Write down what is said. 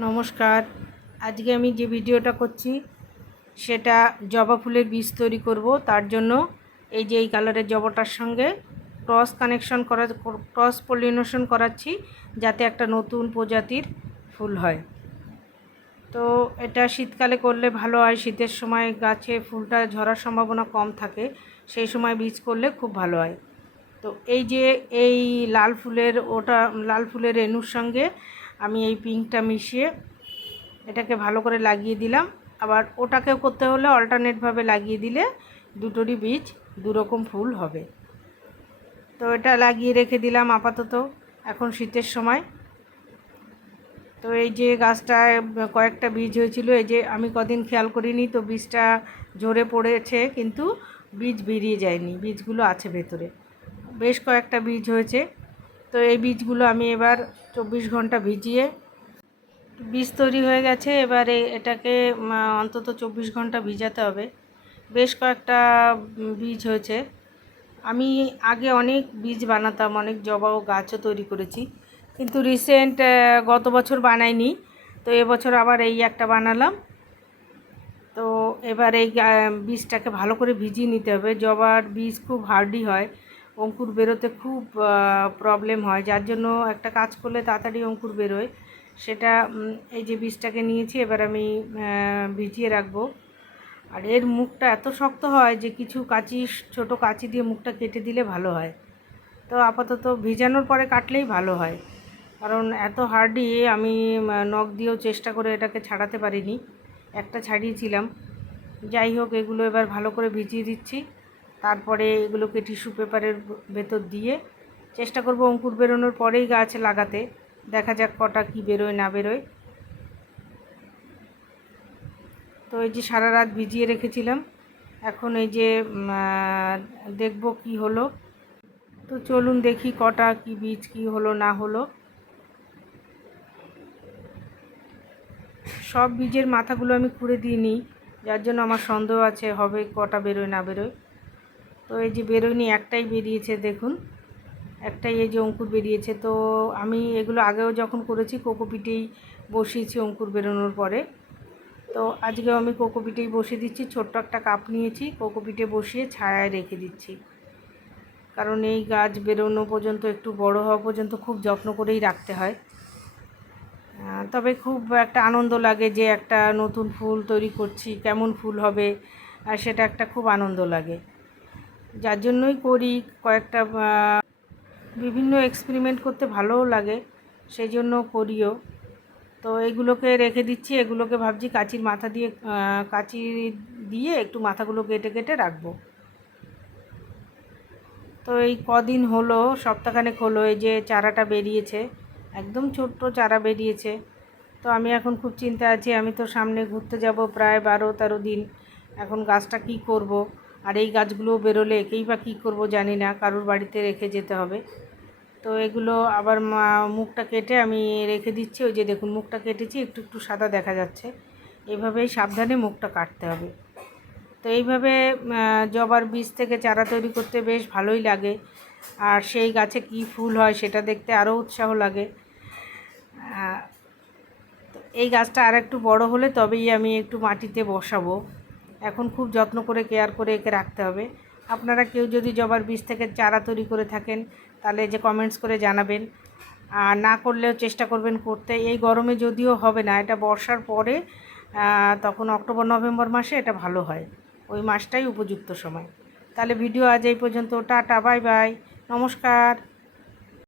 নমস্কার। আজকে আমি যে ভিডিওটা করছি, সেটা জবা ফুলের বীজ তৈরি করব। তার জন্য এই যে এই কালারের জবাটার সঙ্গে ক্রস কানেকশন করা, ক্রস পলিনেশন করাচ্ছি, যাতে একটা নতুন প্রজাতির ফুল হয়। তো এটা শীতকালে করলে ভালো হয়, শীতের সময় গাছে ফুলটা ঝরার সম্ভাবনা কম থাকে, সেই সময় বীজ করলে খুব ভালো হয়। তো এই যে এই লাল ফুলের ওটা, লাল ফুলের রেণুর সঙ্গে আমি এই পিঙ্কটা মিশিয়ে এটাকে ভালো করে লাগিয়ে দিলাম। আবার ওটাকেও করতে হলে অল্টারনেটভাবে লাগিয়ে দিলে দুটোরই বীজ দুরকম ফুল হবে। তো এটা লাগিয়ে রেখে দিলাম আপাতত। এখন শীতের সময়। তো এই যে গাছটায় কয়েকটা বীজ হয়েছিল, এই যে আমি কদিন খেয়াল করিনি তো বীজটা ঝরে পড়েছে, কিন্তু বীজ বেরিয়ে যায়নি, বীজগুলো আছে ভেতরে। বেশ কয়েকটা বীজ হয়েছে। তো এই বীজগুলো আমি এবার চব্বিশ ঘণ্টা ভিজিয়ে বীজ তৈরি হয়ে গেছে। এবারে এটাকে অন্তত চব্বিশ ঘণ্টা ভিজাতে হবে। বেশ কয়েকটা বীজ হয়েছে। আমি আগে অনেক বীজ বানাতাম, অনেক জবা ও গাছও তৈরি করেছি। কিন্তু রিসেন্ট গত বছর বানাইনি। তো এবছর আবার এই একটা বানালাম। তো এবার এই বীজটাকে ভালো করে ভিজিয়ে নিতে হবে। জবার বীজ খুব হার্ডি হয়। অঙ্কুর বেরোতে খুব প্রবলেম হয়। যার জন্য একটা কাজ করলে তাড়াতাড়ি অঙ্কুর বেরোয়। সেটা এই যে বীজটাকে নিয়েছি, এবার আমি ভিজিয়ে রাখব। আর এর মুখটা এত শক্ত হয় যে কিছু কাঁচি, ছোট কাঁচি দিয়ে মুখটা কেটে দিলে ভালো হয়। তো আপাতত ভিজানোর পরে কাটলেই ভালো হয়। কারণ এত হার্ডি আমি নখ দিয়েও চেষ্টা করে এটাকে ছাড়াতে পারিনি। একটা ছাড়িয়েছিলাম। যাই হোক, এগুলো এবার ভালো করে ভিজিয়ে দিচ্ছি। তারপরে এগুলোকে টিস্যু পেপারের ভেতর দিয়ে চেষ্টা করব অঙ্কুর বেরোনোর পরেই গাছ লাগাতে। দেখা যাক কটা কি বেরোয়, না বেরোয়। তো এই যে সারা রাত ভিজিয়ে রেখেছিলাম। এখন এই যে দেখব কি হলো। তো চলুন দেখি কটা কি বীজ, কি হলো, না হলো। সব বীজের মাথাগুলো আমি খুঁড়ে দিয়ে নিই যার জন্য আমার সন্দেহ আছে, হবে কটা বেরোয়, না বেরোয়। তো এই যে বেরোয়নি, একটাই বেরিয়েছে, দেখুন। একটাই এই যে অঙ্কুর বেরিয়েছে। তো আমি এগুলো আগেও যখন করেছি কোকোপিটেই বসিয়েছি অঙ্কুর বেরোনোর পরে। তো আজকেও আমি কোকোপিটেই বসিয়ে দিচ্ছি, ছোট্ট একটা কাপ নিয়েছি কোকোপিটে বসিয়ে ছায়ায় রেখে দিচ্ছি। কারণ এই গাছ বেরোনো পর্যন্ত, একটু বড় হওয়া পর্যন্ত খুব যত্ন করেই রাখতে হয়। তবে খুব একটা আনন্দ লাগে যে একটা নতুন ফুল তৈরি করছি, কেমন ফুল হবে সেটা একটা খুব আনন্দ লাগে। যার জন্যই করি, কয়েকটা বিভিন্ন এক্সপেরিমেন্ট করতে ভালোও লাগে, সেই জন্য করিও। তো এগুলোকে রেখে দিচ্ছি, এগুলোকে ভাবছি কাচির মাথা দিয়ে কাচি দিয়ে একটু মাথাগুলো কেটে কেটে রাখব। তো এই কদিন হলো, সপ্তাহখানেক হলো, এই যে চারাটা বেরিয়েছে, একদম ছোট্ট চারা বেরিয়েছে। তো আমি এখন খুব চিন্তা আছি, আমি তো সামনে ঘুরতে যাব প্রায় বারো তেরো দিন, এখন গাছটা কি করব? আর এই গাছগুলো বেরোলে একেই বা কী করব জানি না, কারোর বাড়িতে রেখে যেতে হবে। তো এগুলো আবার মুখটা কেটে আমি রেখে দিচ্ছি, ওই যে দেখুন মুখটা কেটেছি, একটু একটু সাদা দেখা যাচ্ছে। এইভাবেই সাবধানে মুখটা কাটতে হবে। তো এইভাবে জবার বীজ থেকে চারা তৈরি করতে বেশ ভালোই লাগে। আর সেই গাছে কি ফুল হয় সেটা দেখতে আরও উৎসাহ লাগে। এই গাছটা আর একটু বড় হলে তবেই আমি একটু মাটিতে বসাবো। এখন খুব যত্ন করে, কেয়ার করে একে রাখতে হবে। আপনারা কেউ যদি জবার বীজ থেকে চারা তৈরি করে থাকেন, তাহলে যে কমেন্টস করে জানাবেন। আর না করলেও চেষ্টা করবেন করতে। এই গরমে যদিও হবে না, এটা বর্ষার পরে তখন অক্টোবর, নভেম্বর মাসে এটা ভালো হয়। ওই মাসটাই উপযুক্ত সময়। তাহলে ভিডিও আজ এই পর্যন্ত। Tata, bye bye. নমস্কার।